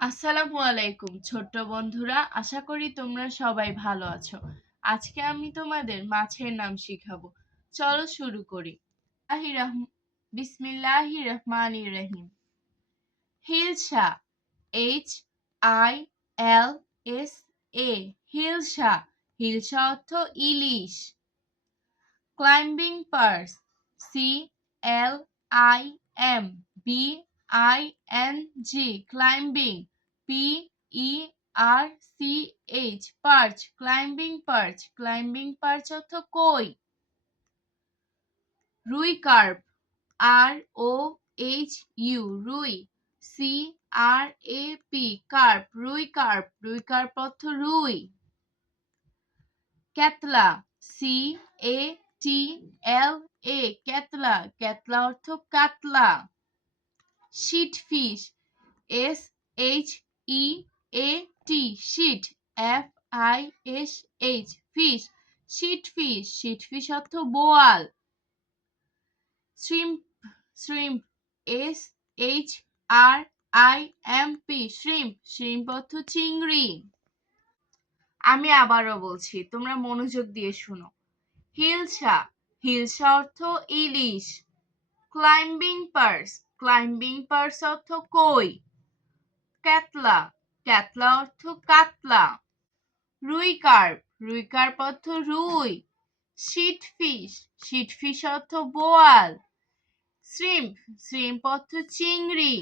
আসসালামু আলাইকুম ছোট্ট বন্ধুরা, আশা করি তোমরা সবাই ভালো আছো। আজকে আমি তোমাদের মাছের নাম শিখাবো। চলো শুরু করি। বিসমিল্লাহির রহমানির রহিম। হিলসা, HILSA, হিলসা। হিলসা অর্থ ইলিশ। Climbing perch, CLIMBING, climbing, PERCH, perch, climbing perch. Climbing perch অর্থ কই। রুই কার্প, ROHU, রুই, CRAP, কার্প, রুই কার্প। রুই কার্প অর্থ রুই। ক্যাতলা, CATLA, ক্যাতলা। ক্যাতলা অর্থ কাতলা। Sheatfish, SHEAT, sheat, FISH, fish. Sheatfish. Sheatfish অর্থ বোয়াল। Shrimp, shrimp, SHRIMP, shrimp. Shrimp অর্থ চিংড়ি। আমি আবারও বলছি, তোমরা মনোযোগ দিয়ে শোনো। হিলসা, হিলসা অর্থ ইলিশ। ক্লাইম্বিং পার্স, ক্লাইম্বিং পার্স অর্থ কই। ক্যাতলা, ক্যাতলা অর্থ কাতলা। রুই কার্প, রুই কার্প অর্থ রুই। শিটফিশ, শিটফিশ অর্থ বোয়াল। শ্রিম্প, শ্রিম্প অর্থ চিংড়ি।